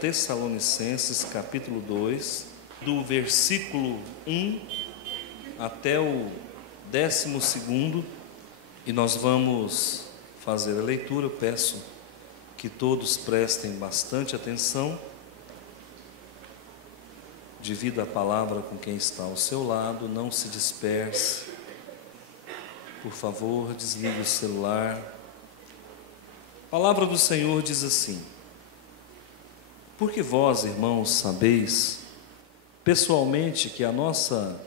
Tessalonicenses capítulo 2, do versículo 1 até o 12º, e nós vamos fazer a leitura. Eu peço que todos prestem bastante atenção, divida a palavra com quem está ao seu lado, não se disperse, por favor, desligue o celular. A palavra do Senhor diz assim: porque vós, irmãos, sabeis pessoalmente que a nossa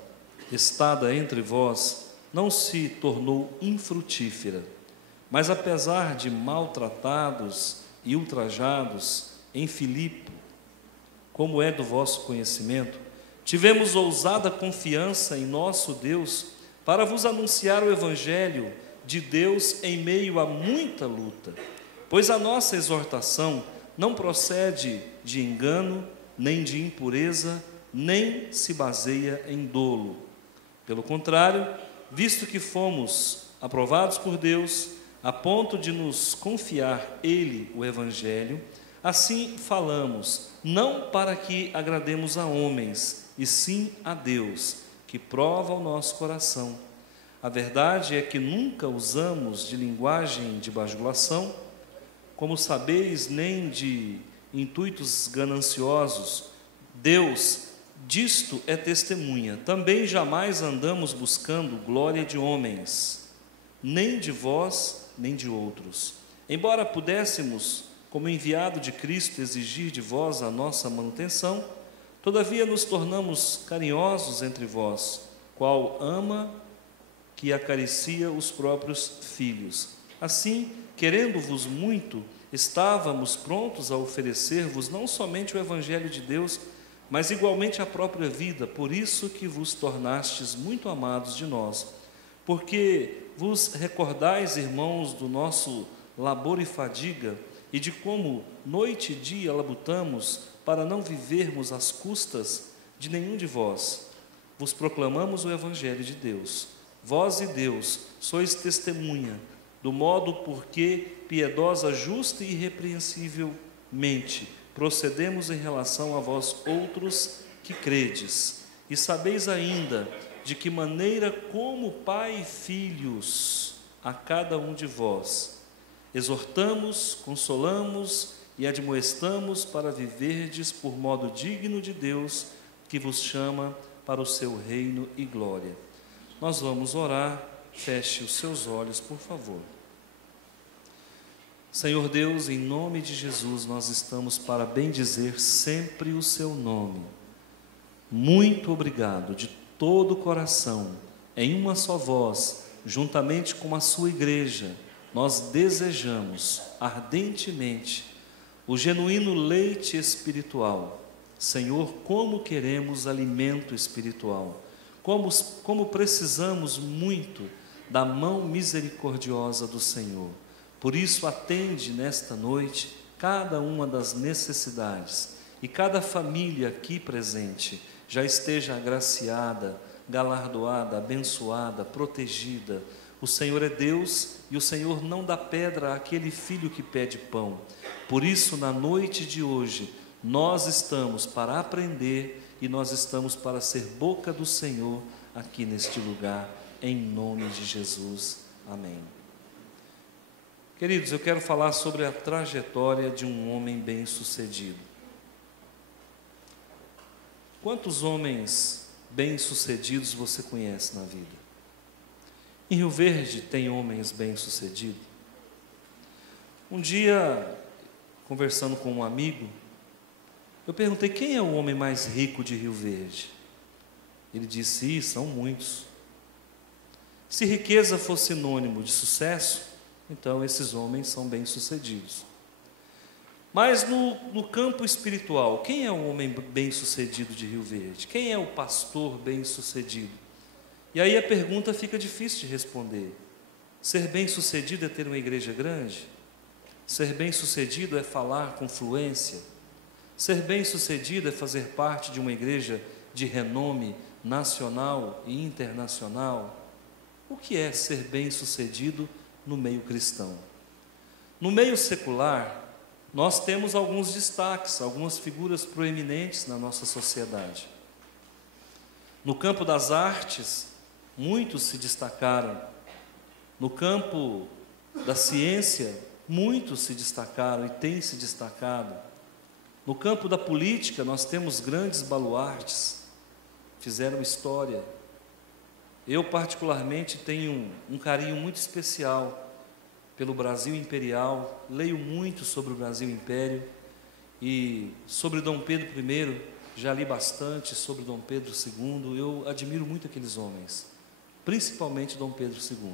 estada entre vós não se tornou infrutífera, mas apesar de maltratados e ultrajados em Filipe, como é do vosso conhecimento, tivemos ousada confiança em nosso Deus para vos anunciar o Evangelho de Deus em meio a muita luta, pois a nossa exortação não procede de engano, nem de impureza, nem se baseia em dolo. Pelo contrário, visto que fomos aprovados por Deus, a ponto de nos confiar Ele o Evangelho, assim falamos, não para que agrademos a homens, e sim a Deus, que prova o nosso coração. A verdade é que nunca usamos de linguagem de bajulação, como sabeis, nem de intuitos gananciosos. Deus disto é testemunha. Também jamais andamos buscando glória de homens, nem de vós, nem de outros. Embora pudéssemos, como enviado de Cristo, exigir de vós a nossa manutenção, todavia nos tornamos carinhosos entre vós, qual ama que acaricia os próprios filhos. Assim, querendo-vos muito, estávamos prontos a oferecer-vos não somente o Evangelho de Deus, mas igualmente a própria vida, por isso que vos tornastes muito amados de nós, porque vos recordais, irmãos, do nosso labor e fadiga, e de como noite e dia labutamos para não vivermos às custas de nenhum de vós. Vos proclamamos o Evangelho de Deus. Vós e Deus sois testemunha do modo porque, piedosa, justa e irrepreensivelmente, procedemos em relação a vós outros que credes. E sabeis ainda de que maneira, como pai e filhos, a cada um de vós, exortamos, consolamos e admoestamos para viverdes por modo digno de Deus, que vos chama para o seu reino e glória. Nós vamos orar. Feche os seus olhos, por favor. Senhor Deus, em nome de Jesus, nós estamos para bendizer sempre o seu nome. Muito obrigado, de todo o coração, em uma só voz, juntamente com a sua igreja, nós desejamos ardentemente o genuíno leite espiritual. Senhor, como queremos alimento espiritual, como precisamos muito da mão misericordiosa do Senhor. Por isso, atende nesta noite cada uma das necessidades, e cada família aqui presente já esteja agraciada, galardoada, abençoada, protegida. O Senhor é Deus, e o Senhor não dá pedra àquele filho que pede pão. Por isso, na noite de hoje, nós estamos para aprender, e nós estamos para ser boca do Senhor aqui neste lugar, em nome de Jesus. Amém. Queridos, eu quero falar sobre a trajetória de um homem bem-sucedido. Quantos homens bem-sucedidos você conhece na vida? Em Rio Verde tem homens bem-sucedidos? Um dia, conversando com um amigo, eu perguntei: quem é o homem mais rico de Rio Verde? Ele disse: são muitos. Se riqueza fosse sinônimo de sucesso, então esses homens são bem-sucedidos. Mas no campo espiritual, quem é o homem bem-sucedido de Rio Verde? Quem é o pastor bem-sucedido? E aí a pergunta fica difícil de responder. Ser bem-sucedido é ter uma igreja grande? Ser bem-sucedido é falar com fluência? Ser bem-sucedido é fazer parte de uma igreja de renome nacional e internacional. O que é ser bem-sucedido no meio cristão? No meio secular, nós temos alguns destaques, algumas figuras proeminentes na nossa sociedade. No campo das artes, muitos se destacaram. No campo da ciência, muitos se destacaram e têm se destacado. No campo da política, nós temos grandes baluartes, fizeram história. Eu, particularmente, tenho um carinho muito especial pelo Brasil Imperial, leio muito sobre o Brasil Império e sobre Dom Pedro I, já li bastante sobre Dom Pedro II, eu admiro muito aqueles homens, principalmente Dom Pedro II.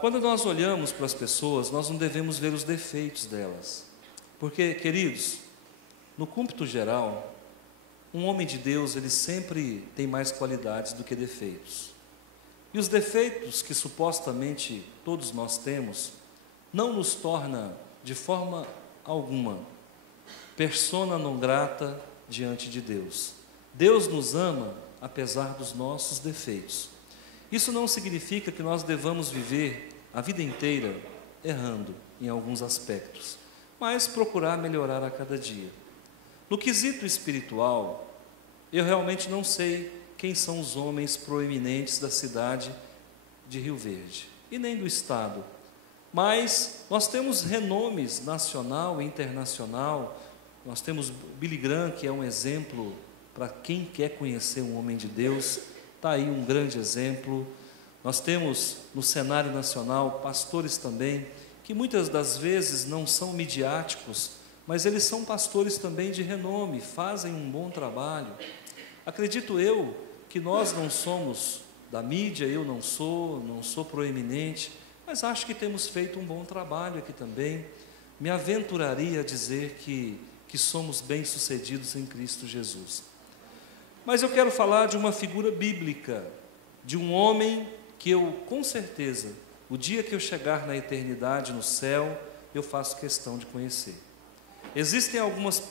Quando nós olhamos para as pessoas, nós não devemos ver os defeitos delas, porque, queridos, no cômputo geral, um homem de Deus, ele sempre tem mais qualidades do que defeitos. E os defeitos que supostamente todos nós temos, não nos torna, de forma alguma, persona non grata diante de Deus. Deus nos ama, apesar dos nossos defeitos. Isso não significa que nós devamos viver a vida inteira errando em alguns aspectos, mas procurar melhorar a cada dia. No quesito espiritual, eu realmente não sei quem são os homens proeminentes da cidade de Rio Verde, e nem do estado, mas nós temos renomes nacional e internacional. Nós temos Billy Graham, que é um exemplo para quem quer conhecer um homem de Deus, está aí um grande exemplo. Nós temos no cenário nacional pastores também, que muitas das vezes não são midiáticos, mas eles são pastores também de renome, fazem um bom trabalho. Acredito eu que nós não somos da mídia, eu não sou proeminente, mas acho que temos feito um bom trabalho aqui também. Me aventuraria a dizer que somos bem-sucedidos em Cristo Jesus. Mas eu quero falar de uma figura bíblica, de um homem que eu, com certeza, o dia que eu chegar na eternidade, no céu, eu faço questão de conhecer. Existem algumas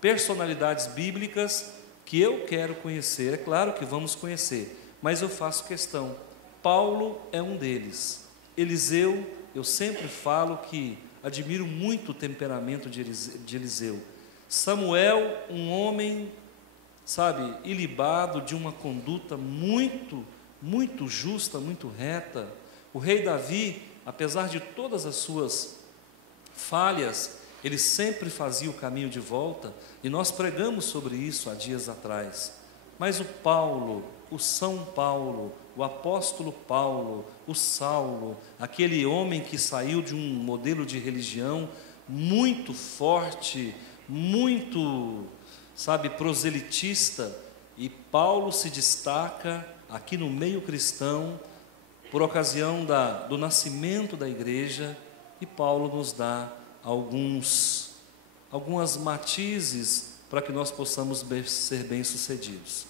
personalidades bíblicas que eu quero conhecer, é claro que vamos conhecer, mas eu faço questão. Paulo é um deles. Eliseu, eu sempre falo que admiro muito o temperamento de Eliseu. Samuel, um homem, ilibado, de uma conduta muito justa, muito reta. O rei Davi, apesar de todas as suas falhas, ele sempre fazia o caminho de volta, e nós pregamos sobre isso há dias atrás. Mas o Paulo, o São Paulo, o apóstolo Paulo, o Saulo, aquele homem que saiu de um modelo de religião muito forte, muito, proselitista, e Paulo se destaca aqui no meio cristão, por ocasião do nascimento da igreja, e Paulo nos dá algumas matizes para que nós possamos ser bem-sucedidos.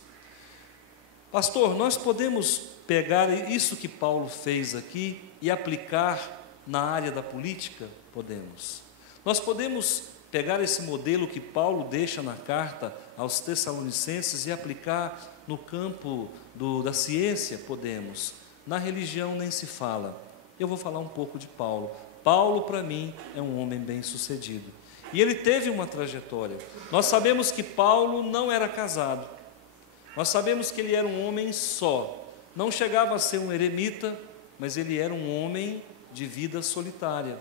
Pastor, nós podemos pegar isso que Paulo fez aqui e aplicar na área da política? Podemos. Nós podemos pegar esse modelo que Paulo deixa na carta aos Tessalonicenses e aplicar no campo da ciência? Podemos. Na religião nem se fala. Eu vou falar um pouco de Paulo. Paulo, para mim, é um homem bem-sucedido. E ele teve uma trajetória. Nós sabemos que Paulo não era casado. Nós sabemos que ele era um homem só. Não chegava a ser um eremita, mas ele era um homem de vida solitária.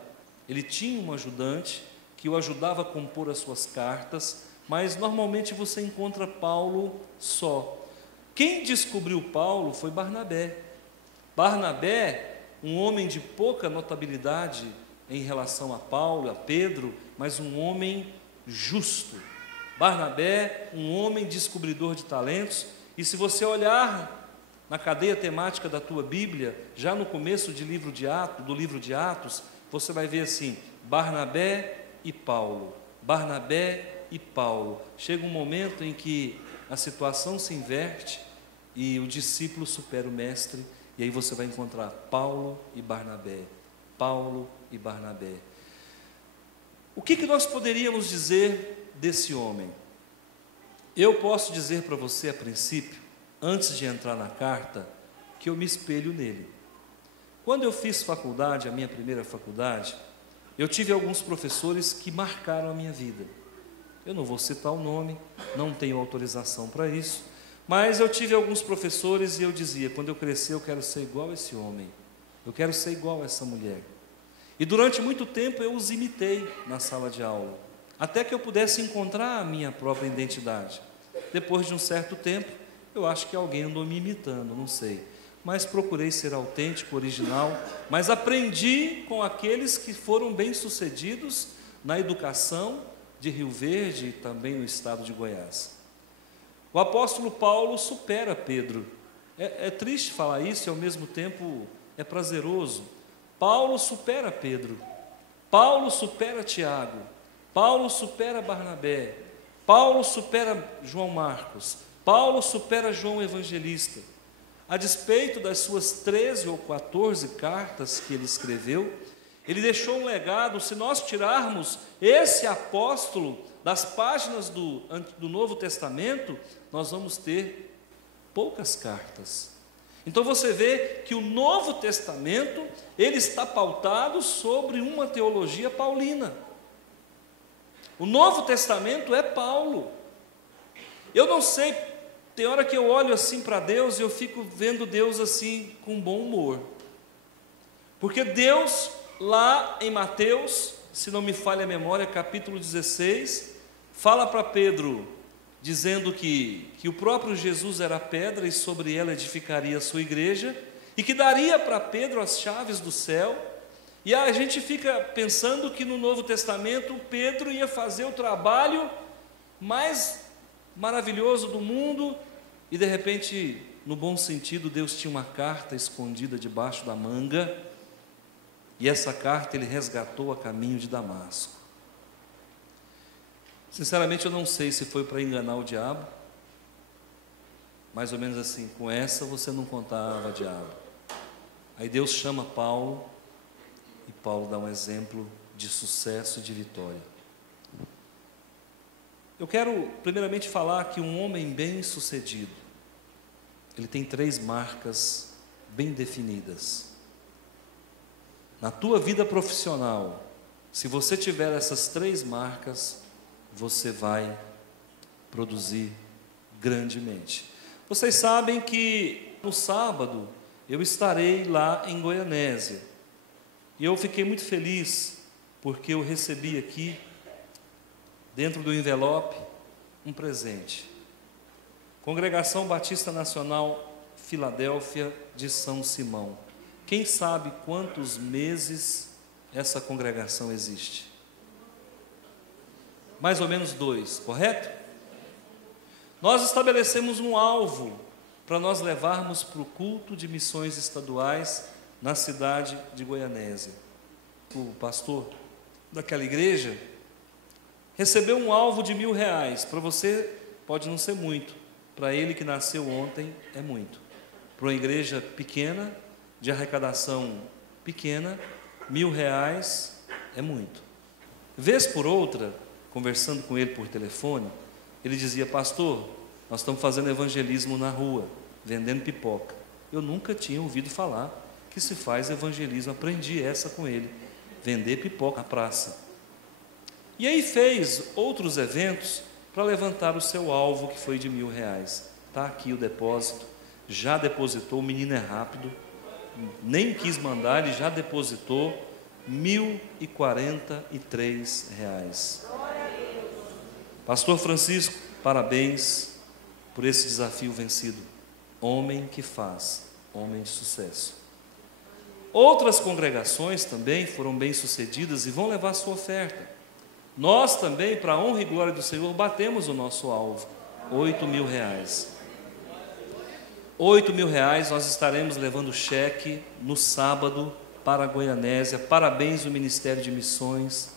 Ele tinha um ajudante que o ajudava a compor as suas cartas, mas normalmente você encontra Paulo só. Quem descobriu Paulo foi Barnabé. Barnabé, um homem de pouca notabilidade em relação a Paulo, a Pedro, mas um homem justo. Barnabé, um homem descobridor de talentos. E se você olhar na cadeia temática da tua Bíblia, já no começo do livro de Atos, você vai ver assim: Barnabé e Paulo, Barnabé e Paulo. Chega um momento em que a situação se inverte e o discípulo supera o mestre, e aí você vai encontrar Paulo e Barnabé, Paulo e Barnabé. O que nós poderíamos dizer desse homem? Eu posso dizer para você, a princípio, antes de entrar na carta, que eu me espelho nele. Quando eu fiz faculdade, a minha primeira faculdade, eu tive alguns professores que marcaram a minha vida. Eu não vou citar o nome, não tenho autorização para isso, mas eu tive alguns professores e eu dizia: quando eu crescer eu quero ser igual a esse homem, eu quero ser igual a essa mulher. E durante muito tempo eu os imitei na sala de aula, até que eu pudesse encontrar a minha própria identidade. Depois de um certo tempo, eu acho que alguém andou me imitando, não sei, mas procurei ser autêntico, original, mas aprendi com aqueles que foram bem-sucedidos na educação de Rio Verde e também no estado de Goiás. O apóstolo Paulo supera Pedro. É triste falar isso e ao mesmo tempo é prazeroso. Paulo supera Pedro, Paulo supera Tiago, Paulo supera Barnabé, Paulo supera João Marcos, Paulo supera João Evangelista. A despeito das suas 13 ou 14 cartas que ele escreveu, ele deixou um legado. Se nós tirarmos esse apóstolo das páginas do Novo Testamento, nós vamos ter poucas cartas. Então você vê que o Novo Testamento, ele está pautado sobre uma teologia paulina. O Novo Testamento é Paulo. Eu não sei, tem hora que eu olho assim para Deus e eu fico vendo Deus assim com bom humor. Porque Deus, lá em Mateus, se não me falha a memória, capítulo 16, fala para Pedro, dizendo que o próprio Jesus era a pedra e sobre ela edificaria a sua igreja, e que daria para Pedro as chaves do céu. E a gente fica pensando que no Novo Testamento Pedro ia fazer o trabalho mais maravilhoso do mundo, e de repente, no bom sentido, Deus tinha uma carta escondida debaixo da manga, e essa carta ele resgatou a caminho de Damasco. Sinceramente eu não sei se foi para enganar o diabo, mais ou menos assim: com essa você não contava, diabo. Aí Deus chama Paulo, e Paulo dá um exemplo de sucesso e de vitória. Eu quero primeiramente falar que um homem bem-sucedido, ele tem 3 marcas bem definidas. Na tua vida profissional, se você tiver essas 3 marcas, você vai produzir grandemente. Vocês sabem que no sábado eu estarei lá em Goianésia, e eu fiquei muito feliz porque eu recebi aqui, dentro do envelope, um presente. Congregação Batista Nacional Filadélfia de São Simão. Quem sabe quantos meses essa congregação existe? Mais ou menos 2, correto? Nós estabelecemos um alvo para nós levarmos para o culto de missões estaduais na cidade de Goianésia. O pastor daquela igreja recebeu um alvo de R$1.000. Para você pode não ser muito, para ele que nasceu ontem é muito. Para uma igreja pequena, de arrecadação pequena, R$1.000 é muito. Vez por outra, conversando com ele por telefone, ele dizia: pastor, nós estamos fazendo evangelismo na rua, vendendo pipoca. Eu nunca tinha ouvido falar que se faz evangelismo, aprendi essa com ele, vender pipoca na praça. E aí fez outros eventos para levantar o seu alvo, que foi de R$1.000. Está aqui o depósito, já depositou, o menino é rápido, nem quis mandar, ele já depositou R$1.043. Pastor Francisco, parabéns por esse desafio vencido. Homem que faz, homem de sucesso. Outras congregações também foram bem-sucedidas e vão levar sua oferta. Nós também, para a honra e glória do Senhor, batemos o nosso alvo, R$8.000. R$8.000, nós estaremos levando cheque no sábado para a Goianésia. Parabéns ao Ministério de Missões,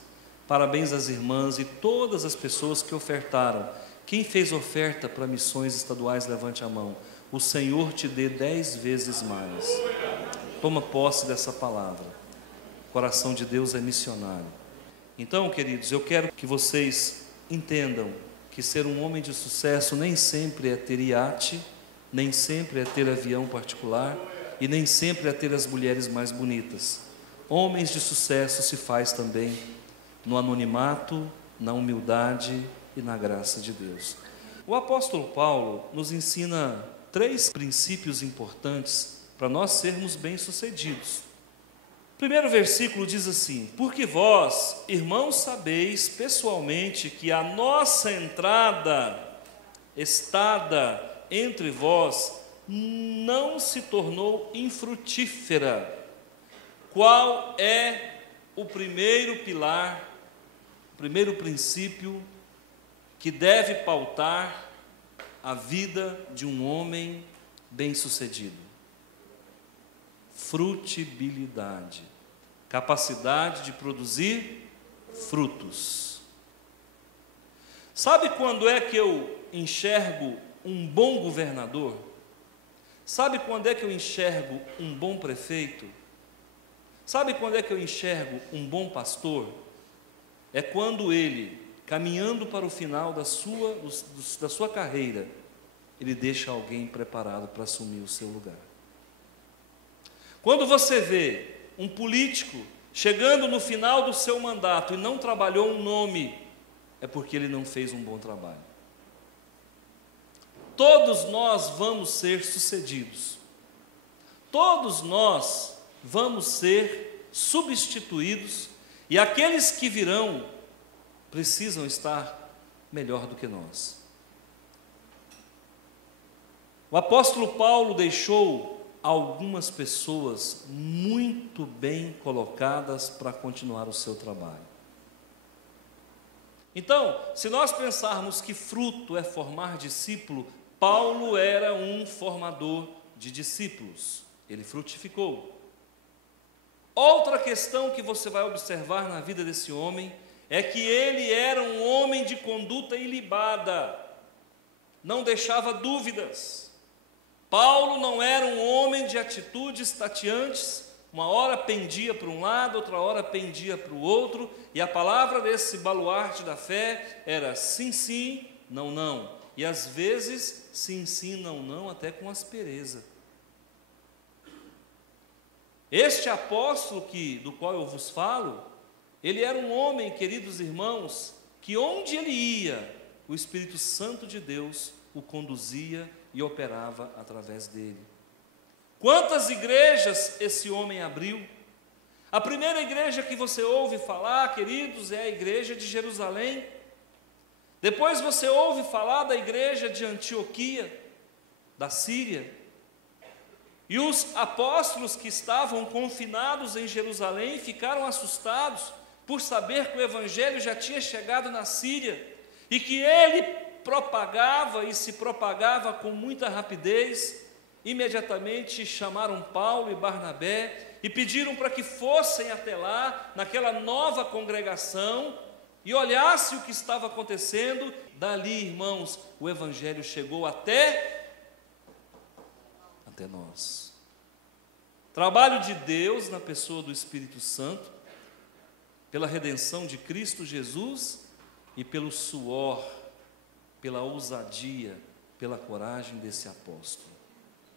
parabéns às irmãs e todas as pessoas que ofertaram. Quem fez oferta para missões estaduais, levante a mão. O Senhor te dê 10 vezes mais. Toma posse dessa palavra. O coração de Deus é missionário. Então, queridos, eu quero que vocês entendam que ser um homem de sucesso nem sempre é ter iate, nem sempre é ter avião particular e nem sempre é ter as mulheres mais bonitas. Homens de sucesso se faz também no anonimato, na humildade e na graça de Deus. O apóstolo Paulo nos ensina 3 princípios importantes para nós sermos bem-sucedidos. O primeiro versículo diz assim: porque vós, irmãos, sabeis pessoalmente que a nossa estada entre vós não se tornou infrutífera. Qual é o primeiro pilar, o primeiro princípio que deve pautar a vida de um homem bem-sucedido? Frutibilidade, capacidade de produzir frutos. Sabe quando é que eu enxergo um bom governador? Sabe quando é que eu enxergo um bom prefeito? Sabe quando é que eu enxergo um bom pastor? É quando ele, caminhando para o final da sua carreira, ele deixa alguém preparado para assumir o seu lugar. Quando você vê um político chegando no final do seu mandato e não trabalhou um nome, é porque ele não fez um bom trabalho. Todos nós vamos ser sucedidos. Todos nós vamos ser substituídos, e aqueles que virão precisam estar melhor do que nós. O apóstolo Paulo deixou algumas pessoas muito bem colocadas para continuar o seu trabalho. Então, se nós pensarmos que fruto é formar discípulo, Paulo era um formador de discípulos, ele frutificou. Outra questão que você vai observar na vida desse homem é que ele era um homem de conduta ilibada, não deixava dúvidas. Paulo não era um homem de atitudes tateantes, uma hora pendia para um lado, outra hora pendia para o outro, e a palavra desse baluarte da fé era sim, sim, não, não, e às vezes sim, sim, não, não, até com aspereza. Este apóstolo do qual eu vos falo, ele era um homem, queridos irmãos, que onde ele ia, o Espírito Santo de Deus o conduzia e operava através dele. Quantas igrejas esse homem abriu? A primeira igreja que você ouve falar, queridos, é a igreja de Jerusalém. Depois você ouve falar da igreja de Antioquia, da Síria. E os apóstolos que estavam confinados em Jerusalém ficaram assustados por saber que o evangelho já tinha chegado na Síria e que ele propagava e se propagava com muita rapidez. Imediatamente chamaram Paulo e Barnabé e pediram para que fossem até lá, naquela nova congregação, e olhassem o que estava acontecendo. Dali, irmãos, o evangelho chegou até nós. Trabalho de Deus na pessoa do Espírito Santo, pela redenção de Cristo Jesus e pelo suor, pela ousadia, pela coragem desse apóstolo.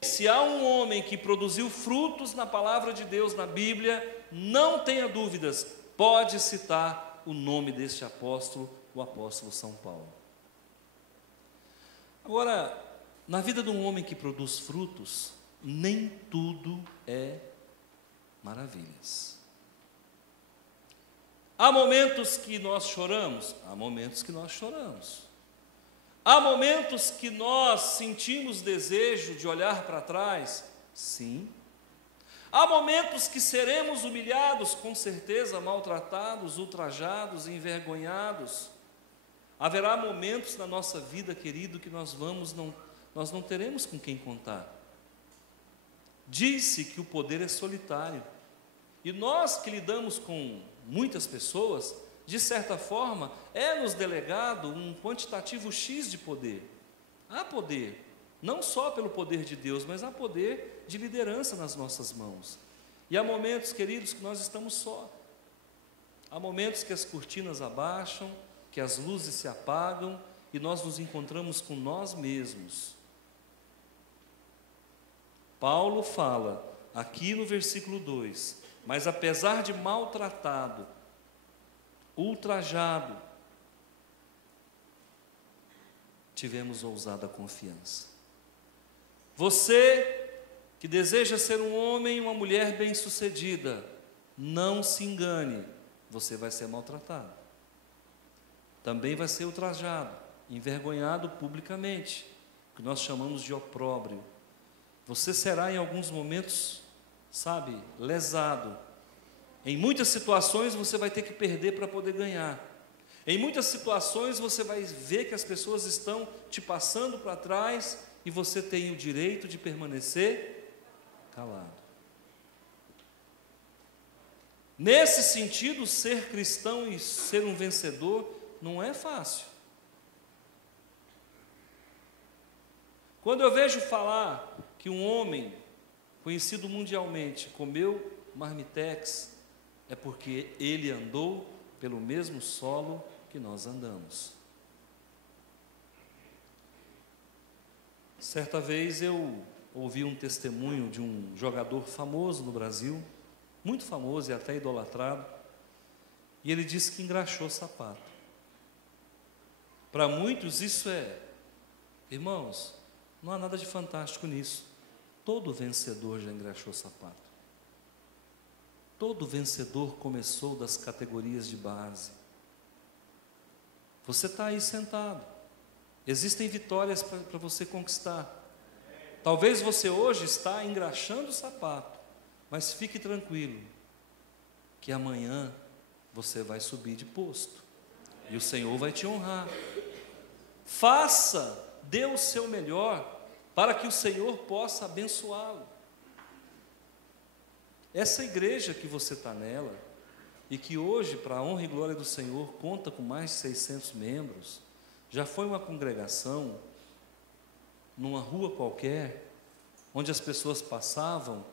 Se há um homem que produziu frutos na palavra de Deus na Bíblia, não tenha dúvidas, pode citar o nome deste apóstolo, o apóstolo São Paulo. Agora, na vida de um homem que produz frutos, nem tudo é maravilhas. Há momentos que nós choramos, há momentos que nós choramos. Há momentos que nós sentimos desejo de olhar para trás, sim. Há momentos que seremos humilhados, com certeza, maltratados, ultrajados, envergonhados. Haverá momentos na nossa vida, querido, que nós não teremos com quem contar. Diz-se que o poder é solitário. E nós que lidamos com muitas pessoas, de certa forma, é-nos delegado um quantitativo X de poder. Há poder, não só pelo poder de Deus, mas há poder de liderança nas nossas mãos. E há momentos, queridos, que nós estamos só. Há momentos que as cortinas abaixam, que as luzes se apagam e nós nos encontramos com nós mesmos. Paulo fala aqui no versículo 2: mas apesar de maltratado, ultrajado, tivemos ousada confiança. Você que deseja ser um homem e uma mulher bem-sucedida, não se engane, você vai ser maltratado. Também vai ser ultrajado, envergonhado publicamente, que nós chamamos de opróbrio. Você será em alguns momentos, lesado. Em muitas situações você vai ter que perder para poder ganhar. Em muitas situações você vai ver que as pessoas estão te passando para trás e você tem o direito de permanecer calado. Nesse sentido, ser cristão e ser um vencedor não é fácil. Quando eu vejo falar que um homem conhecido mundialmente comeu marmitex, é porque ele andou pelo mesmo solo que nós andamos. Certa vez eu ouvi um testemunho de um jogador famoso no Brasil, muito famoso e até idolatrado, e ele disse que engraxou sapato. Para muitos isso irmãos, não há nada de fantástico nisso. Todo vencedor já engraxou sapato. Todo vencedor começou das categorias de base. Você está aí sentado. Existem vitórias para você conquistar. Talvez você hoje está engraxando o sapato, mas fique tranquilo, que amanhã você vai subir de posto, e o Senhor vai te honrar. Dê o seu melhor, para que o Senhor possa abençoá-lo. Essa igreja que você está nela, e que hoje, para a honra e glória do Senhor, conta com mais de 600 membros, já foi uma congregação, numa rua qualquer, onde as pessoas passavam,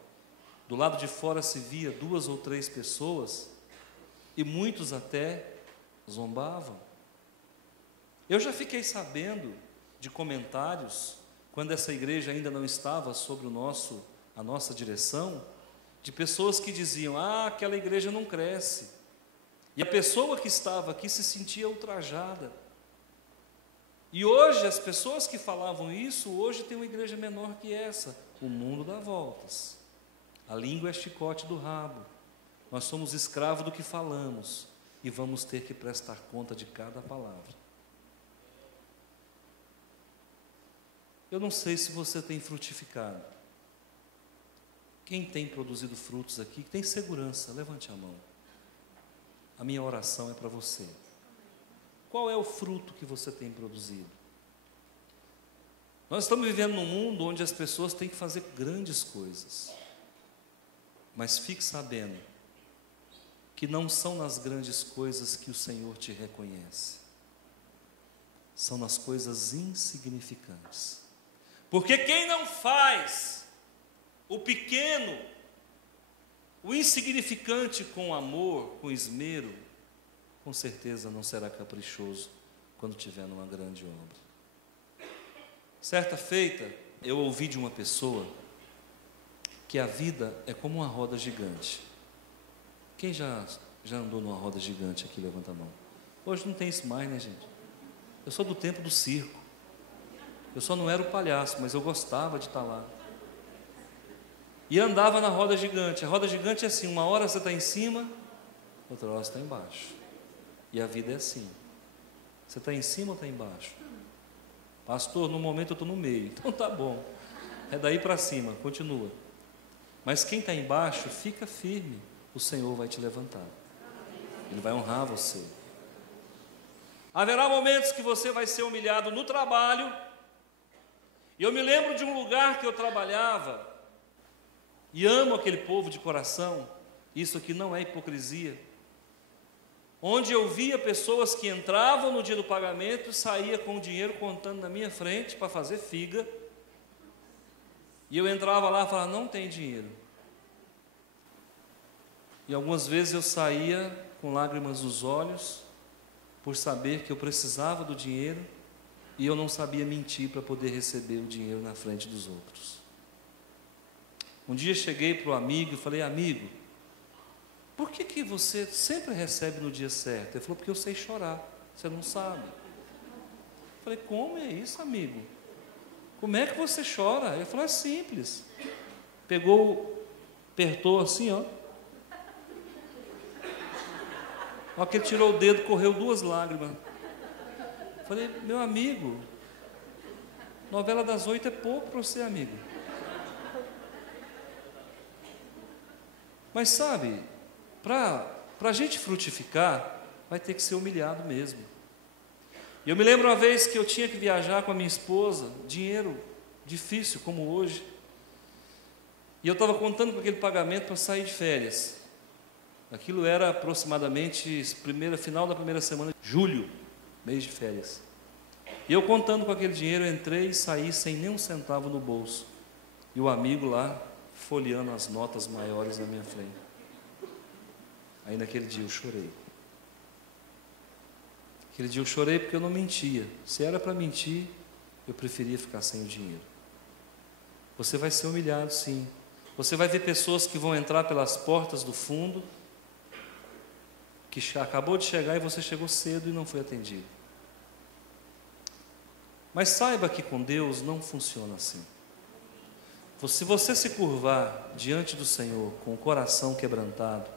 do lado de fora se via 2 ou 3 pessoas, e muitos até zombavam. Eu já fiquei sabendo de comentários, quando essa igreja ainda não estava sob a nossa direção, de pessoas que diziam: aquela igreja não cresce. E a pessoa que estava aqui se sentia ultrajada. E hoje, as pessoas que falavam isso, hoje tem uma igreja menor que essa. O mundo dá voltas. A língua é chicote do rabo. Nós somos escravos do que falamos e vamos ter que prestar conta de cada palavra. Eu não sei se você tem frutificado. Quem tem produzido frutos aqui, que tem segurança, levante a mão. A minha oração é para você. Qual é o fruto que você tem produzido? Nós estamos vivendo num mundo onde as pessoas têm que fazer grandes coisas. Mas fique sabendo que não são nas grandes coisas que o Senhor te reconhece. São nas coisas insignificantes. Porque quem não faz o pequeno, o insignificante com amor, com esmero, com certeza não será caprichoso quando tiver numa grande obra. Certa feita, eu ouvi de uma pessoa que a vida é como uma roda gigante. Quem já andou numa roda gigante aqui? Levanta a mão. Hoje não tem isso mais, né, gente? Eu sou do tempo do circo. Eu só não era o palhaço, mas eu gostava de estar lá. E andava na roda gigante. A roda gigante é assim: uma hora você está em cima, outra hora você está embaixo. E a vida é assim. Você está em cima ou está embaixo? Pastor, no momento eu estou no meio. Então tá bom. É daí para cima, continua. Mas quem está embaixo, fica firme. O Senhor vai te levantar. Ele vai honrar você. Haverá momentos que você vai ser humilhado no trabalho. E eu me lembro de um lugar que eu trabalhava, e amo aquele povo de coração. Isso aqui não é hipocrisia. Onde eu via pessoas que entravam no dia do pagamento, saía com o dinheiro contando na minha frente para fazer figa. E eu entrava lá e falava: não tem dinheiro. E algumas vezes eu saía com com lágrimas nos olhos, por saber que eu precisava do dinheiro e eu não sabia mentir para poder receber o dinheiro na frente dos outros. Um dia cheguei para o amigo e falei: amigo, por que você sempre recebe no dia certo? Ele falou: porque eu sei chorar, você não sabe. Eu falei: como é isso, amigo? Como é que você chora? Ele falou: é simples. Pegou, apertou assim, ó. Na hora que ele tirou o dedo, correu 2 lágrimas. Eu falei: meu amigo, novela das 8 é pouco para você, amigo. Mas sabe, para a gente frutificar, vai ter que ser humilhado mesmo. E eu me lembro uma vez que eu tinha que viajar com a minha esposa, dinheiro difícil como hoje, e eu estava contando com aquele pagamento para sair de férias. Aquilo era aproximadamente final da primeira semana de julho, mês de férias. E eu contando com aquele dinheiro, entrei e saí sem nem um centavo no bolso. E o amigo lá, folheando as notas maiores na minha frente. Aí naquele dia eu chorei. Aquele dia eu chorei porque eu não mentia. Se era para mentir, eu preferia ficar sem o dinheiro. Você vai ser humilhado, sim. Você vai ver pessoas que vão entrar pelas portas do fundo, que acabou de chegar e você chegou cedo e não foi atendido. Mas saiba que com Deus não funciona assim. Se você se curvar diante do Senhor com o coração quebrantado,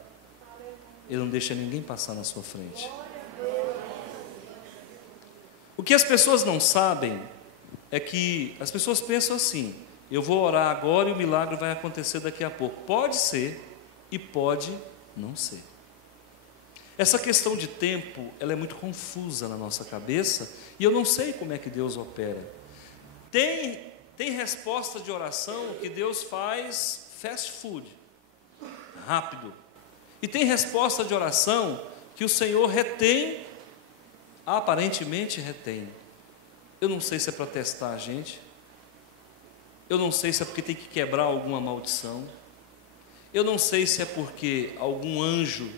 Ele não deixa ninguém passar na sua frente. O que as pessoas não sabem é que as pessoas pensam assim: eu vou orar agora e o milagre vai acontecer daqui a pouco. Pode ser e pode não ser. Essa questão de tempo, ela é muito confusa na nossa cabeça e eu não sei como é que Deus opera. Tem resposta de oração que Deus faz fast food, rápido. E tem resposta de oração que o Senhor retém, aparentemente retém. Eu não sei se é para testar a gente. Eu não sei se é porque tem que quebrar alguma maldição. Eu não sei se é porque algum anjo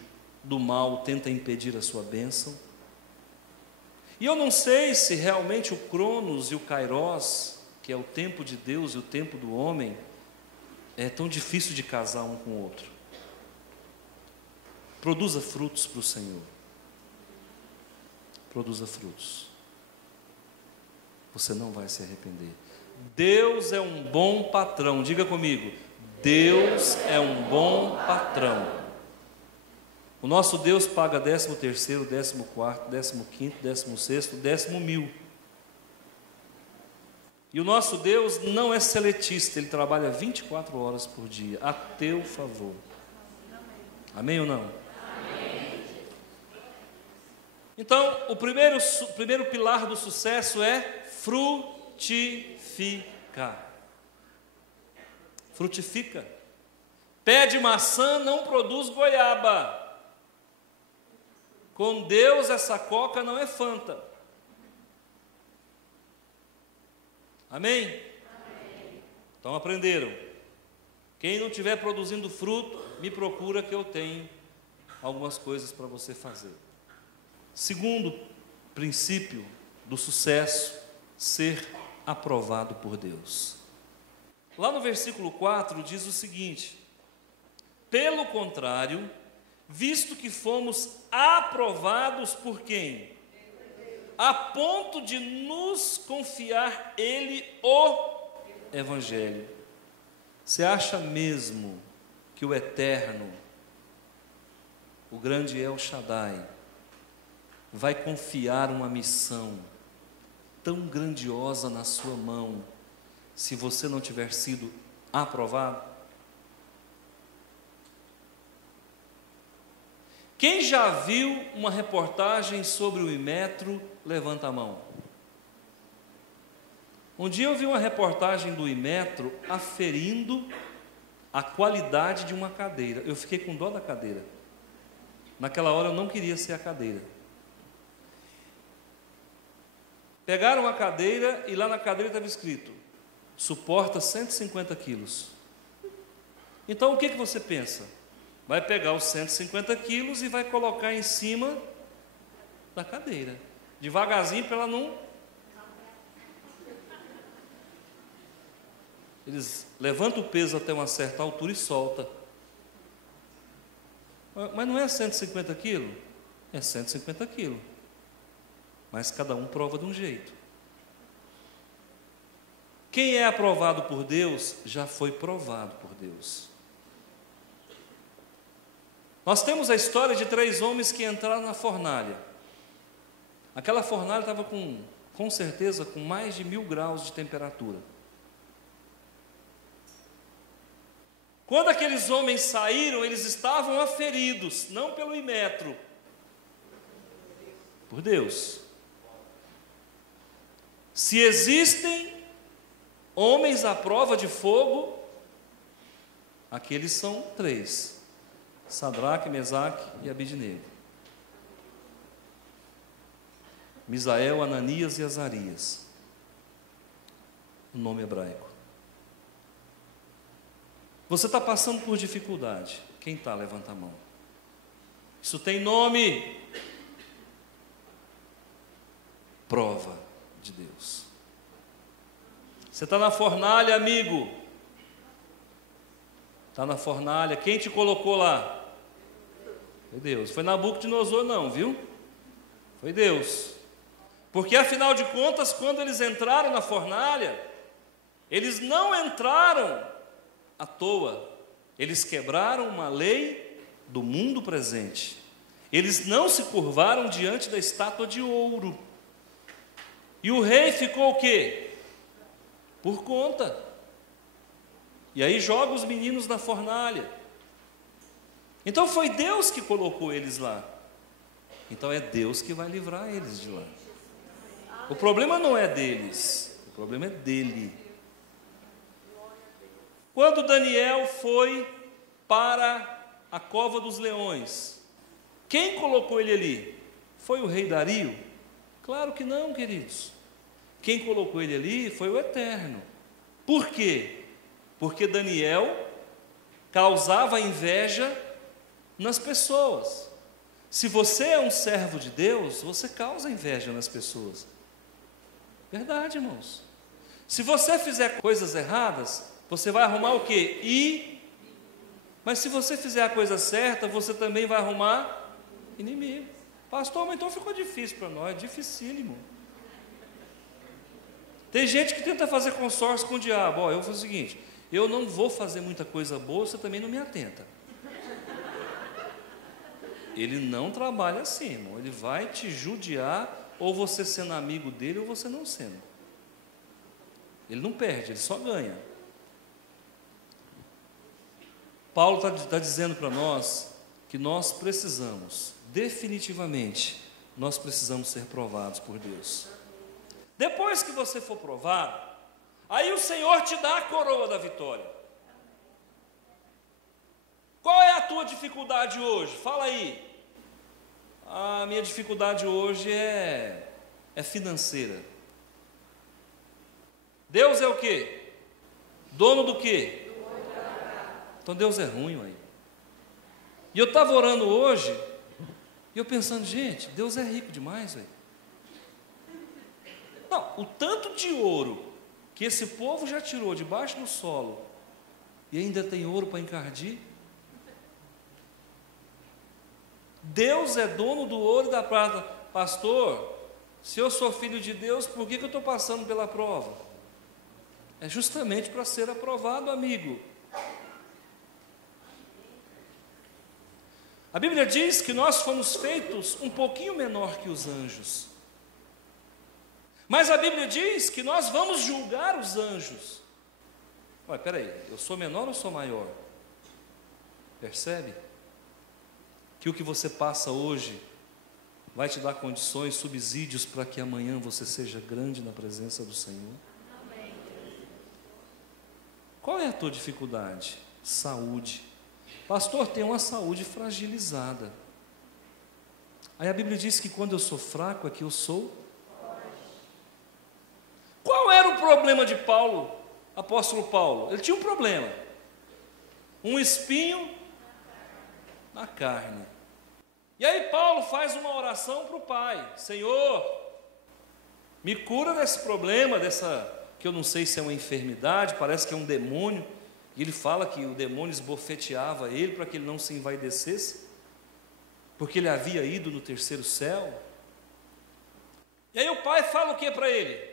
do mal tenta impedir a sua bênção. E eu não sei se realmente o Cronos e o Kairos, que é o tempo de Deus e o tempo do homem, é tão difícil de casar um com o outro. Produza frutos para o Senhor. Produza frutos. Você não vai se arrepender. Deus é um bom patrão. Diga comigo: Deus é um bom patrão. O nosso Deus paga 13º, 14º, 15º, 16º, 10.000. E o nosso Deus não é seletista, Ele trabalha 24 horas por dia, a teu favor. Amém ou não? Amém. Então, o primeiro pilar do sucesso é frutificar. Frutifica. Pé de maçã não produz goiaba. Com Deus essa coca não é Fanta. Amém? Amém. Então aprenderam. Quem não estiver produzindo fruto, me procura que eu tenho algumas coisas para você fazer. Segundo princípio do sucesso, ser aprovado por Deus. Lá no versículo 4 diz o seguinte: pelo contrário, visto que fomos aprovados por quem? A ponto de nos confiar Ele o Evangelho. Você acha mesmo que o Eterno, o grande El Shaddai, vai confiar uma missão tão grandiosa na sua mão, se você não tiver sido aprovado? Quem já viu uma reportagem sobre o Imetro, levanta a mão. Um dia eu vi uma reportagem do Imetro aferindo a qualidade de uma cadeira. Eu fiquei com dó da cadeira. Naquela hora eu não queria ser a cadeira. Pegaram a cadeira e lá na cadeira estava escrito: suporta 150 quilos. Então o que você pensa? vai pegar os 150 quilos e vai colocar em cima da cadeira, devagarzinho para ela não... Eles levantam o peso até uma certa altura e soltam. Mas não é 150 quilos? É 150 quilos. Mas cada um prova de um jeito. Quem é aprovado por Deus, já foi provado por Deus. Nós temos a história de 3 homens que entraram na fornalha. Aquela fornalha estava com certeza com mais de 1000 graus de temperatura. Quando aqueles homens saíram, eles estavam aferidos, não pelo Inmetro, por Deus. Se existem homens à prova de fogo, aqueles são 3: Sadraque, Mesaque e Abidnego. Misael, Ananias e Azarias. O nome hebraico. Você está passando por dificuldade. Quem está? Levanta a mão. Isso tem nome. Prova de Deus. Você está na fornalha, amigo. Está na fornalha. Quem te colocou lá? Foi Deus. Foi Nabucodonosor não, viu? Foi Deus. Porque afinal de contas, quando eles entraram na fornalha, eles não entraram à toa. Eles quebraram uma lei do mundo presente. Eles não se curvaram diante da estátua de ouro. E o rei ficou o quê? Por conta. E aí joga os meninos na fornalha. Então foi Deus que colocou eles lá. Então é Deus que vai livrar eles de lá. O problema não é deles, o problema é dele. Quando Daniel foi para a cova dos leões, quem colocou ele ali? Foi o rei Dario? Claro que não, queridos. Quem colocou ele ali foi o Eterno. Por quê? Porque Daniel causava inveja nas pessoas. Se você é um servo de Deus, você causa inveja nas pessoas. Verdade, irmãos. Se você fizer coisas erradas, você vai arrumar o quê? Mas se você fizer a coisa certa, você também vai arrumar inimigo. Pastor, mas então ficou difícil para nós, dificílimo. Tem gente que tenta fazer consórcio com o diabo. Ó, eu vou fazer o seguinte: eu não vou fazer muita coisa boa, você também não me atenta. Ele não trabalha assim, irmão. Ele vai te judiar, ou você sendo amigo dele, ou você não sendo. Ele não perde, ele só ganha. Paulo está dizendo para nós que nós precisamos, definitivamente, nós precisamos ser provados por Deus. Depois que você for provado, aí o Senhor te dá a coroa da vitória. Qual é a tua dificuldade hoje? Fala aí. A minha dificuldade hoje é financeira. Deus é o quê? Dono do quê? Então Deus é ruim aí. E eu estava orando hoje, e eu pensando, gente, Deus é rico demais, velho. Não, o tanto de ouro que esse povo já tirou debaixo do solo, e ainda tem ouro para encardir. Deus é dono do ouro e da prata. Pastor, se eu sou filho de Deus, por que eu estou passando pela prova? É justamente para ser aprovado, amigo. A Bíblia diz que nós fomos feitos um pouquinho menor que os anjos. Mas a Bíblia diz que nós vamos julgar os anjos. Olha, peraí, eu sou menor ou sou maior? Percebe? Que o que você passa hoje vai te dar condições, subsídios para que amanhã você seja grande na presença do Senhor. Amém. Qual é a tua dificuldade? Saúde. Pastor, tem uma saúde fragilizada. Aí a Bíblia diz que quando eu sou fraco é que eu sou. Qual era o problema de Paulo, apóstolo Paulo? Ele tinha um problema. Um espinho na carne. E aí Paulo faz uma oração para o Pai: Senhor, me cura desse problema, que eu não sei se é uma enfermidade, parece que é um demônio. E ele fala que o demônio esbofeteava ele para que ele não se envaidecesse, porque ele havia ido no terceiro céu. E aí o Pai fala o que para ele?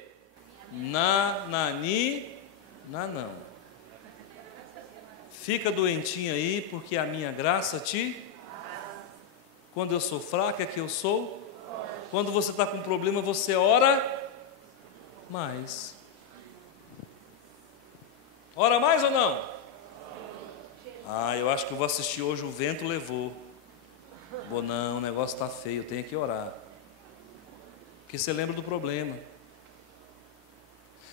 Nani, não. Fica doentinho aí, porque a minha graça te... Quando eu sou fraco é que eu sou. Quando você está com problema, você ora mais. Ora mais ou não? Eu acho que eu vou assistir hoje O Vento Levou. Vou não, o negócio está feio, eu tenho que orar. Porque você lembra do problema.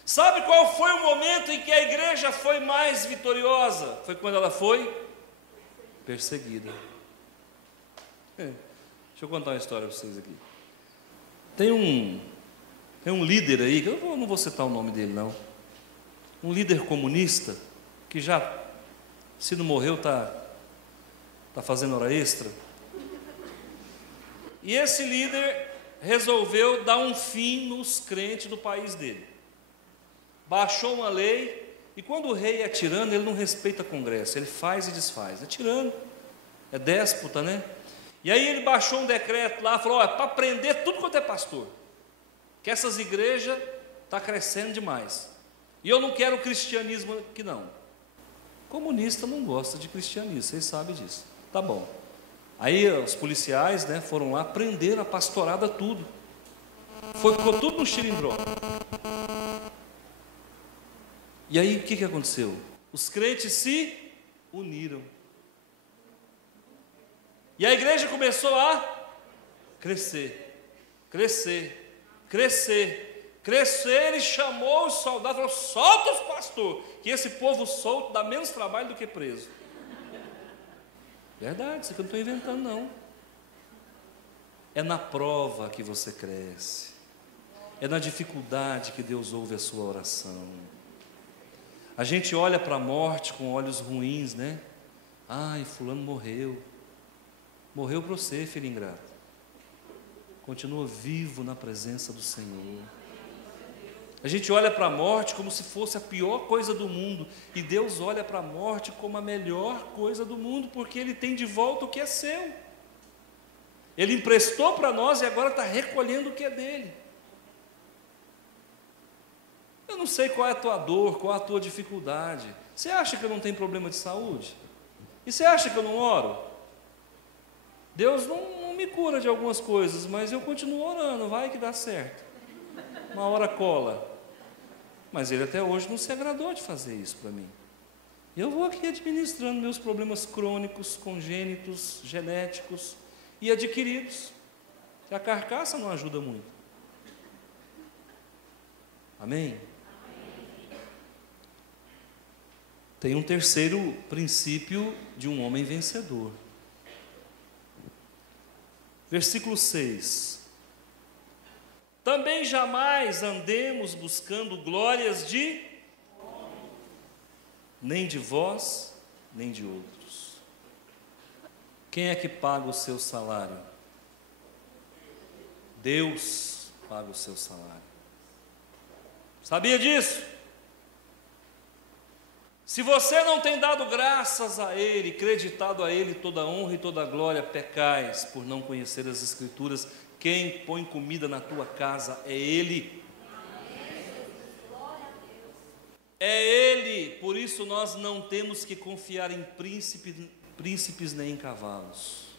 Sabe qual foi o momento em que a igreja foi mais vitoriosa? Foi quando ela foi perseguida. Deixa eu contar uma história para vocês aqui. Tem um líder aí, que eu não vou citar o nome dele não. Um líder comunista, que já, se não morreu, tá fazendo hora extra. E esse líder resolveu dar um fim nos crentes do país dele. Baixou uma lei, e quando o rei é tirano, ele não respeita congresso, ele faz e desfaz. É tirano, é déspota, né? E aí ele baixou um decreto lá, falou: olha, para prender tudo quanto é pastor, que essas igrejas estão crescendo demais, e eu não quero cristianismo aqui não. Comunista não gosta de cristianismo, vocês sabem disso. Tá bom. Aí os policiais, né, foram lá, prenderam a pastorada tudo. Ficou tudo no xilindró. E aí o que aconteceu? Os crentes se uniram. E a igreja começou a crescer. Ele chamou os soldados, falou: solta os pastores, que esse povo solto dá menos trabalho do que preso. Verdade, isso aqui eu não estou inventando não. É na prova que você cresce. É na dificuldade que Deus ouve a sua oração. A gente olha para a morte com olhos ruins, né? Fulano morreu. Morreu para você, filho ingrato. Continua vivo na presença do Senhor. A gente olha para a morte como se fosse a pior coisa do mundo, e Deus olha para a morte como a melhor coisa do mundo, porque Ele tem de volta o que é seu. Ele emprestou para nós e agora está recolhendo o que é dele. Eu não sei qual é a tua dor, qual é a tua dificuldade. Você acha que eu não tenho problema de saúde? E você acha que eu não oro? Deus não me cura de algumas coisas, mas eu continuo orando, vai que dá certo. Uma hora cola. Mas Ele até hoje não se agradou de fazer isso para mim. Eu vou aqui administrando meus problemas crônicos, congênitos, genéticos e adquiridos. Que a carcaça não ajuda muito. Amém? Tem um terceiro princípio de um homem vencedor. Versículo 6. Também jamais andemos buscando glórias de nem de vós, nem de outros. Quem é que paga o seu salário? Deus paga o seu salário. Sabia disso? Se você não tem dado graças a Ele, creditado a Ele toda a honra e toda a glória, pecais por não conhecer as Escrituras. Quem põe comida na tua casa é Ele. É Ele, por isso nós não temos que confiar em príncipes nem em cavalos.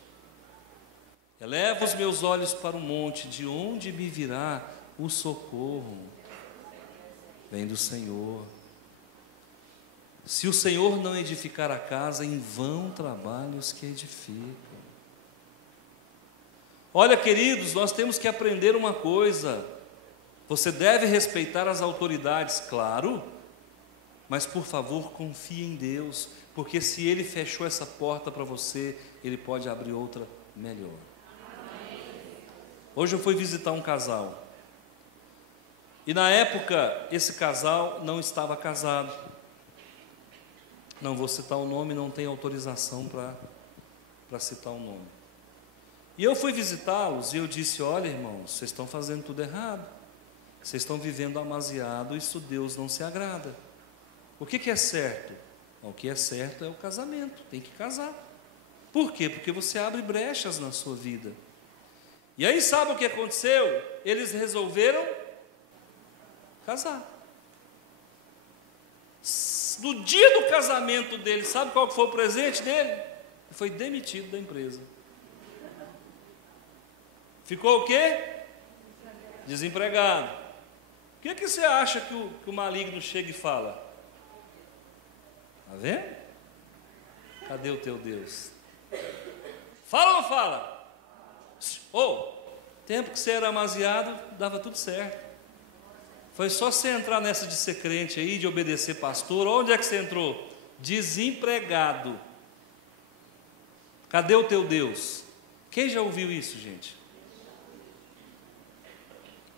Eleva os meus olhos para o monte, de onde me virá o socorro? Vem do Senhor. Se o Senhor não edificar a casa, em vão trabalham os que edificam. Olha, queridos, nós temos que aprender uma coisa. Você deve respeitar as autoridades, claro, mas por favor, confie em Deus, porque se Ele fechou essa porta para você, Ele pode abrir outra melhor. Hoje eu fui visitar um casal, e na época esse casal não estava casado. Não vou citar o nome, não tem autorização para para citar um nome. E eu fui visitá-los e eu disse: olha, irmãos, vocês estão fazendo tudo errado, vocês estão vivendo amasiado, isso Deus não se agrada. O que é certo? O que é certo é o casamento, tem que casar. Por quê? Porque você abre brechas na sua vida. E aí sabe o que aconteceu? Eles resolveram casar. No dia do casamento dele, sabe qual foi o presente dele? Ele foi demitido da empresa. Ficou o quê? Desempregado. O que você acha que o maligno chega e fala? Está vendo? Cadê o teu Deus? Fala ou não fala? Tempo que você era amasiado, dava tudo certo. Foi só você entrar nessa de ser crente aí, de obedecer pastor. Onde é que você entrou? Desempregado. Cadê o teu Deus? Quem já ouviu isso, gente?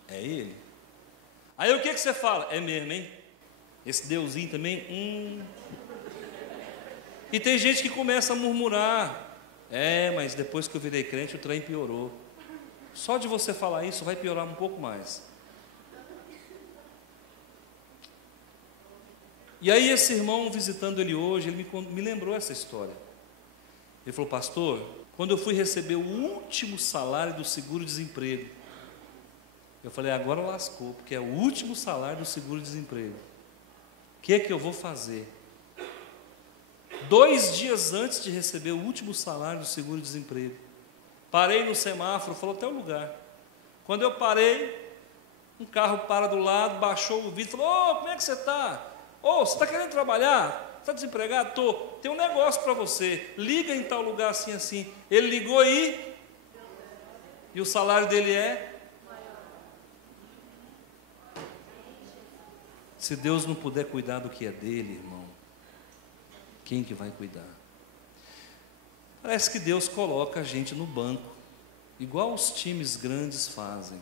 É Ele. Aí o que você fala? É mesmo, hein? Esse Deusinho também, E tem gente que começa a murmurar: mas depois que eu virei crente, o trem piorou. Só de você falar isso vai piorar um pouco mais. E aí esse irmão, visitando ele hoje, ele me lembrou essa história. Ele falou: pastor, quando eu fui receber o último salário do seguro-desemprego, eu falei: agora lascou, porque é o último salário do seguro-desemprego. O que é que eu vou fazer? 2 dias antes de receber o último salário do seguro-desemprego, parei no semáforo, falou até o lugar. Quando eu parei, um carro para do lado, baixou o vidro, falou: como é que você está? Você está querendo trabalhar? Está desempregado? Estou. Tem um negócio para você, liga em tal lugar assim, assim. Ele ligou e o salário dele é? Se Deus não puder cuidar do que é dele, irmão, quem que vai cuidar? Parece que Deus coloca a gente no banco, igual os times grandes fazem.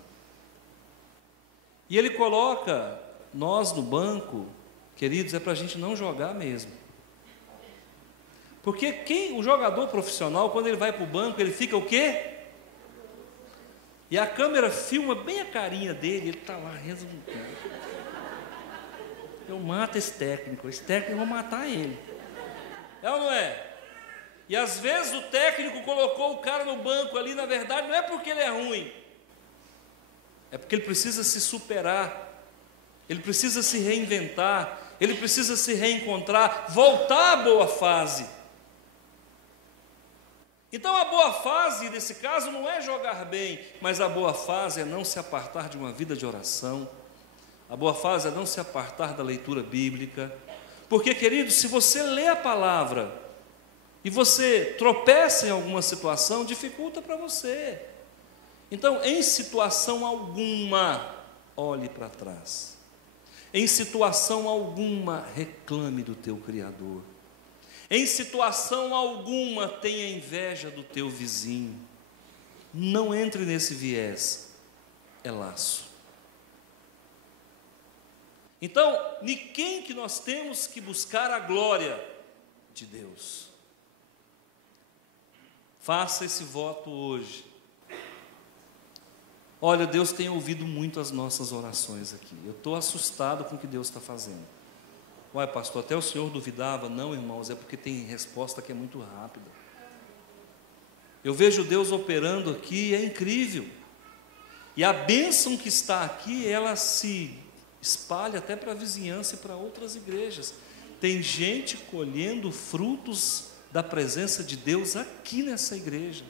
E Ele coloca nós no banco, queridos, é para a gente não jogar mesmo. Porque o jogador profissional, quando ele vai para o banco, ele fica o quê? E a câmera filma bem a carinha dele, ele está lá resolvendo. Eu mato esse técnico eu vou matar ele. É ou não é? E às vezes o técnico colocou o cara no banco ali, na verdade, não é porque ele é ruim, é porque ele precisa se superar, ele precisa se reinventar, ele precisa se reencontrar, voltar à boa fase. Então a boa fase, nesse caso, não é jogar bem, mas a boa fase é não se apartar de uma vida de oração, a boa fase é não se apartar da leitura bíblica, porque, querido, se você lê a palavra e você tropeça em alguma situação, dificulta para você. Então, em situação alguma, olhe para trás. Em situação alguma, reclame do teu Criador. Em situação alguma, tenha inveja do teu vizinho. Não entre nesse viés, é laço. Então, em quem que nós temos que buscar a glória? De Deus. Faça esse voto hoje. Olha, Deus tem ouvido muito as nossas orações aqui. Eu estou assustado com o que Deus está fazendo. Uai, pastor, até o senhor duvidava? Não, irmãos, é porque tem resposta que é muito rápida. Eu vejo Deus operando aqui, é incrível. E a bênção que está aqui, ela se espalha até para a vizinhança e para outras igrejas. Tem gente colhendo frutos da presença de Deus aqui nessa igreja.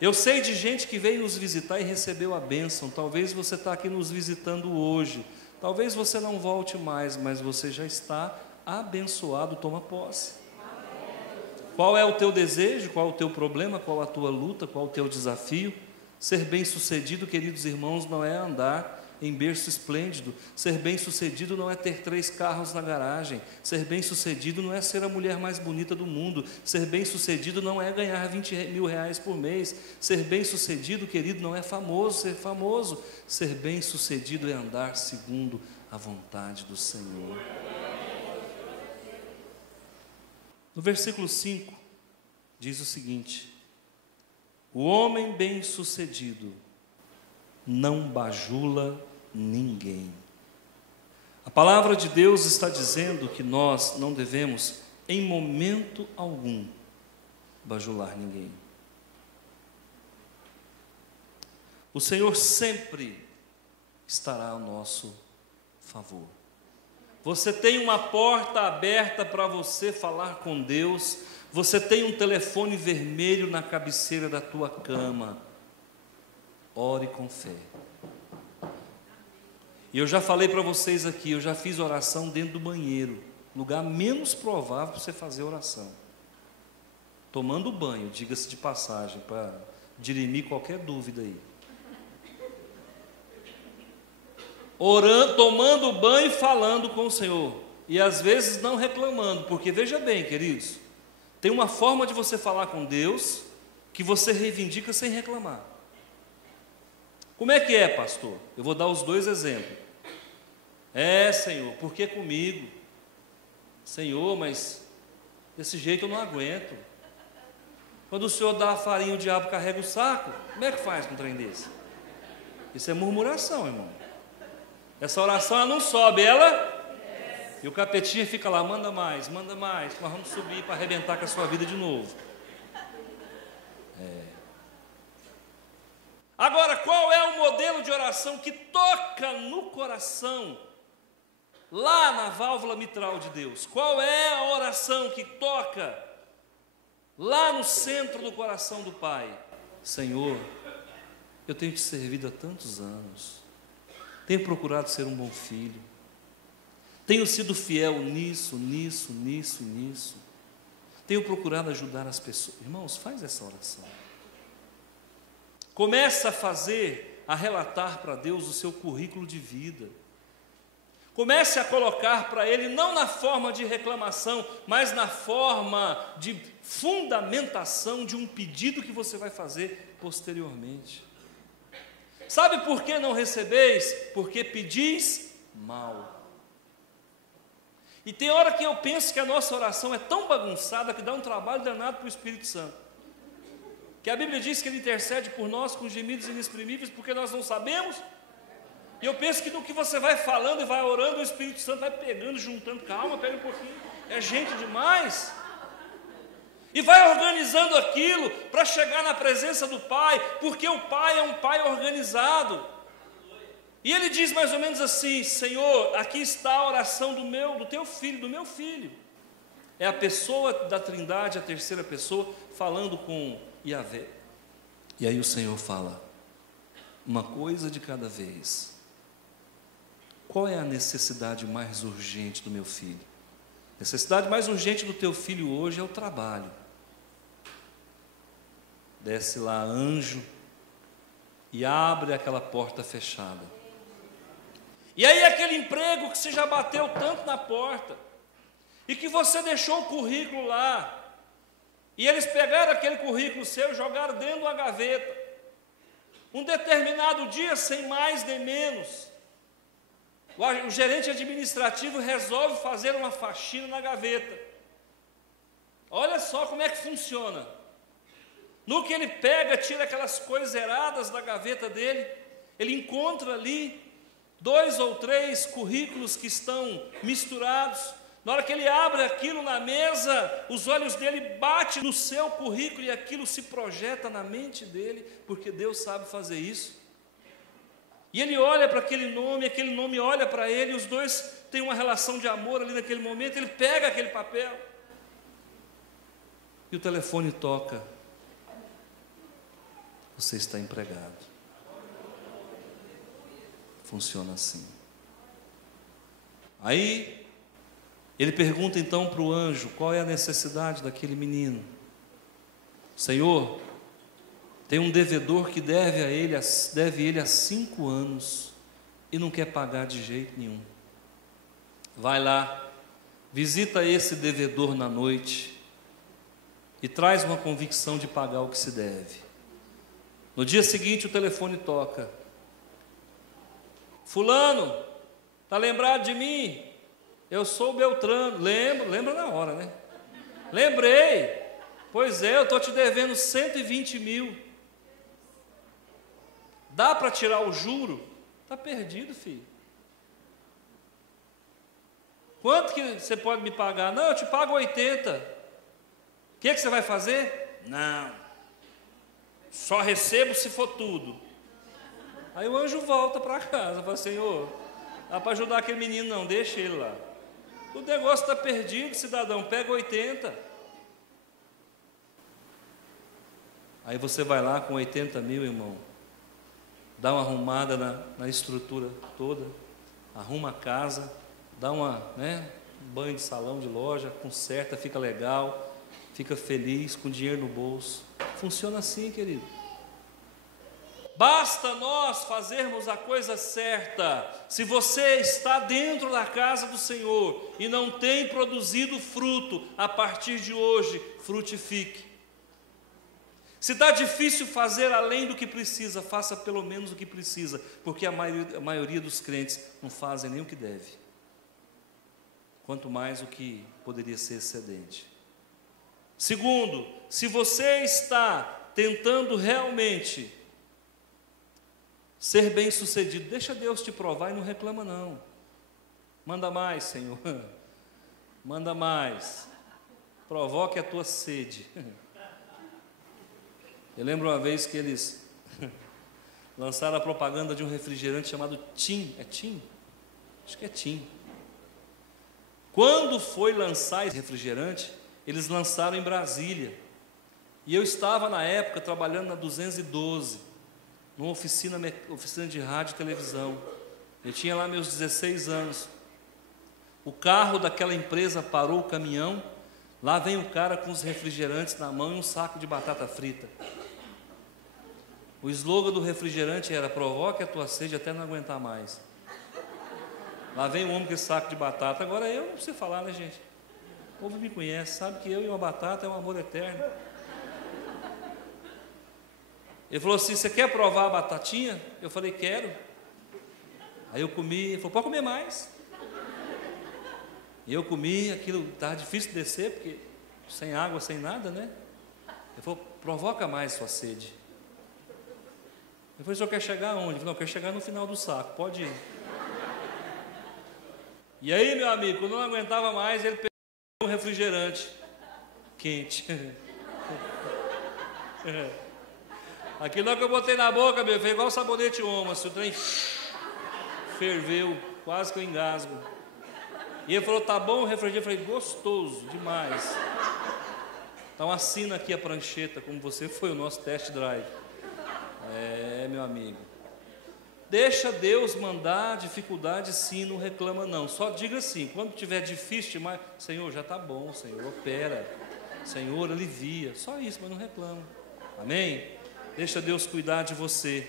Eu sei de gente que veio nos visitar e recebeu a bênção. Talvez você está aqui nos visitando hoje. Talvez você não volte mais, mas você já está abençoado, toma posse. Qual é o teu desejo? Qual é o teu problema? Qual a tua luta? Qual o teu desafio? Ser bem-sucedido, queridos irmãos, não é andar em berço esplêndido. Ser bem-sucedido não é ter 3 carros na garagem. Ser bem-sucedido não é ser a mulher mais bonita do mundo. Ser bem-sucedido não é ganhar 20 mil reais por mês. Ser bem-sucedido, querido, não é ser famoso. Ser bem-sucedido é andar segundo a vontade do Senhor. No versículo 5 diz o seguinte: o homem bem-sucedido não bajula ninguém. A palavra de Deus está dizendo que nós não devemos, em momento algum, bajular ninguém. O Senhor sempre estará ao nosso favor. Você tem uma porta aberta para você falar com Deus. Você tem um telefone vermelho na cabeceira da tua cama. Ore com fé. E eu já falei para vocês aqui, eu já fiz oração dentro do banheiro, lugar menos provável para você fazer oração. Tomando banho, diga-se de passagem, para dirimir qualquer dúvida aí. Orando, tomando banho e falando com o Senhor. E às vezes não reclamando, porque veja bem, queridos, tem uma forma de você falar com Deus que você reivindica sem reclamar. Como é que é, pastor? Eu vou dar os dois exemplos. Senhor, por que comigo? Senhor, mas desse jeito eu não aguento. Quando o Senhor dá a farinha, o diabo carrega o saco. Como é que faz com um trem desse? Isso é murmuração, irmão. Essa oração ela não sobe, ela... E o capetinha fica lá, manda mais, nós vamos subir para arrebentar com a sua vida de novo. Agora, qual é o modelo de oração que toca no coração, lá na válvula mitral de Deus? Qual é a oração que toca lá no centro do coração do Pai? Senhor, eu tenho te servido há tantos anos, tenho procurado ser um bom filho, tenho sido fiel nisso, tenho procurado ajudar as pessoas. Irmãos, faz essa oração. Começa a relatar para Deus o seu currículo de vida. Comece a colocar para Ele, não na forma de reclamação, mas na forma de fundamentação de um pedido que você vai fazer posteriormente. Sabe por que não recebeis? Porque pedis mal. E tem hora que eu penso que a nossa oração é tão bagunçada que dá um trabalho danado para o Espírito Santo. Que a Bíblia diz que Ele intercede por nós com gemidos inexprimíveis porque nós não sabemos. E eu penso que no que você vai falando e vai orando, o Espírito Santo vai pegando, juntando, calma, pega um pouquinho, é gente demais. E vai organizando aquilo para chegar na presença do Pai, porque o Pai é um Pai organizado. E Ele diz mais ou menos assim: Senhor, aqui está a oração do teu filho, do meu filho. É a pessoa da Trindade, a terceira pessoa, falando com Yahvé. E aí o Senhor fala: uma coisa de cada vez. Qual é a necessidade mais urgente do meu filho? A necessidade mais urgente do teu filho hoje é o trabalho. Desce lá anjo e abre aquela porta fechada. E aí aquele emprego que você já bateu tanto na porta e que você deixou o currículo lá, e eles pegaram aquele currículo seu e jogaram dentro de uma gaveta. Um determinado dia, sem mais nem menos, o gerente administrativo resolve fazer uma faxina na gaveta. Olha só como é que funciona. No que ele pega, tira aquelas coisas eradas da gaveta dele, ele encontra ali 2 ou 3 currículos que estão misturados. Na hora que ele abre aquilo na mesa, os olhos dele batem no seu currículo e aquilo se projeta na mente dele, porque Deus sabe fazer isso. E ele olha para aquele nome olha para ele, e os dois têm uma relação de amor ali naquele momento. Ele pega aquele papel e o telefone toca. Você está empregado. Funciona assim. Aí ele pergunta então para o anjo qual é a necessidade daquele menino. Senhor, tem um devedor que deve ele há 5 anos e não quer pagar de jeito nenhum. Vai lá, visita esse devedor na noite e traz uma convicção de pagar o que se deve. No dia seguinte o telefone toca. Fulano, está lembrado de mim? Eu sou o Beltrano. Lembra na hora, né? Lembrei. Pois é, eu estou te devendo 120 mil. Dá para tirar o juro? Está perdido, filho. Quanto que você pode me pagar? Não, eu te pago 80. O que você vai fazer? Não, só recebo se for tudo. Aí o anjo volta para casa, fala: Senhor, dá para ajudar aquele menino? Não, deixa ele lá. O negócio está perdido, cidadão, pega 80. Aí você vai lá com 80 mil, irmão, dá uma arrumada na estrutura toda, arruma a casa, dá um banho de salão de loja, conserta, fica legal, fica feliz, com dinheiro no bolso. Funciona assim, querido. Basta nós fazermos a coisa certa. Se você está dentro da casa do Senhor e não tem produzido fruto, a partir de hoje, frutifique. Se está difícil fazer além do que precisa, faça pelo menos o que precisa, porque a maioria dos crentes não fazem nem o que deve, quanto mais o que poderia ser excedente. Segundo, se você está tentando realmente ser bem sucedido, deixa Deus te provar e não reclama não. Manda mais, Senhor, manda mais, provoque a tua sede. Eu lembro uma vez que eles lançaram a propaganda de um refrigerante chamado Tim. É Tim? Acho que é Tim. Quando foi lançar esse refrigerante, eles lançaram em Brasília. E eu estava na época trabalhando na 212, numa oficina de rádio e televisão. Eu tinha lá meus 16 anos. O carro daquela empresa parou o caminhão. Lá vem o cara com os refrigerantes na mão e um saco de batata frita. O slogan do refrigerante era: provoque a tua sede até não aguentar mais. Lá vem o homem com esse saco de batata. Agora eu não preciso falar, né, gente? O povo me conhece, sabe que eu e uma batata é um amor eterno. Ele falou assim: você quer provar a batatinha? Eu falei: quero. Aí eu comi. Ele falou: pode comer mais. E eu comi, aquilo estava difícil de descer, porque sem água, sem nada, né? Ele falou: provoca mais sua sede. Eu falei: o senhor quer chegar aonde? Ele falou: não, eu quero chegar no final do saco, pode ir. E aí, meu amigo, quando eu não aguentava mais, ele pegou um refrigerante quente. Aquilo que eu botei na boca, meu, foi igual sabonete Omas. O trem ferveu, quase que eu engasgo. E ele falou: tá bom o refrigerante? Eu falei: gostoso demais. Então assina aqui a prancheta, como você foi o nosso test drive. É, meu amigo, deixa Deus mandar dificuldade sim, não reclama não. Só diga assim, quando tiver difícil demais: Senhor, já está bom, Senhor, opera, Senhor, alivia. Só isso, mas não reclama. Amém? Deixa Deus cuidar de você.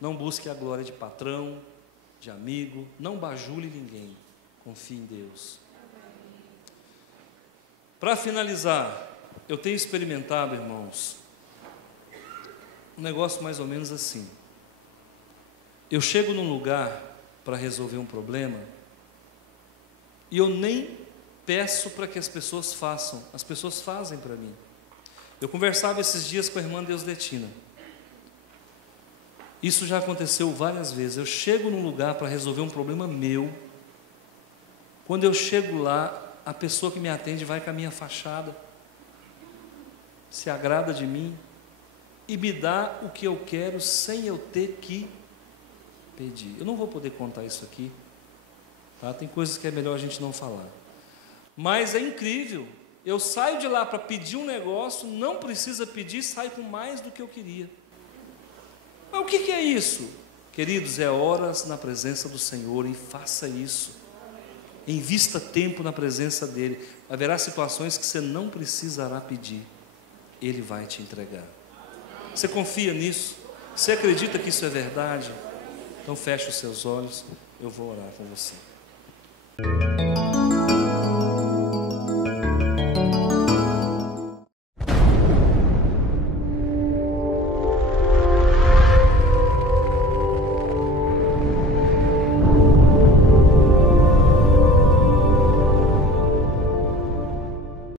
Não busque a glória de patrão, de amigo, não bajule ninguém. Confie em Deus. Para finalizar, eu tenho experimentado, irmãos, um negócio mais ou menos assim. Eu chego num lugar para resolver um problema e eu nem peço para que as pessoas façam, as pessoas fazem para mim. Eu conversava esses dias com a irmã Deusdetina. Isso já aconteceu várias vezes. Eu chego num lugar para resolver um problema meu. Quando eu chego lá, a pessoa que me atende vai com a minha fachada, se agrada de mim e me dá o que eu quero sem eu ter que pedir. Eu não vou poder contar isso aqui, tá? Tem coisas que é melhor a gente não falar. Mas é incrível. Eu saio de lá para pedir um negócio, não precisa pedir, saio com mais do que eu queria. Mas o que é isso? Queridos, é horas na presença do Senhor, e faça isso. Invista tempo na presença dEle. Haverá situações que você não precisará pedir, Ele vai te entregar. Você confia nisso? Você acredita que isso é verdade? Então feche os seus olhos, eu vou orar com você.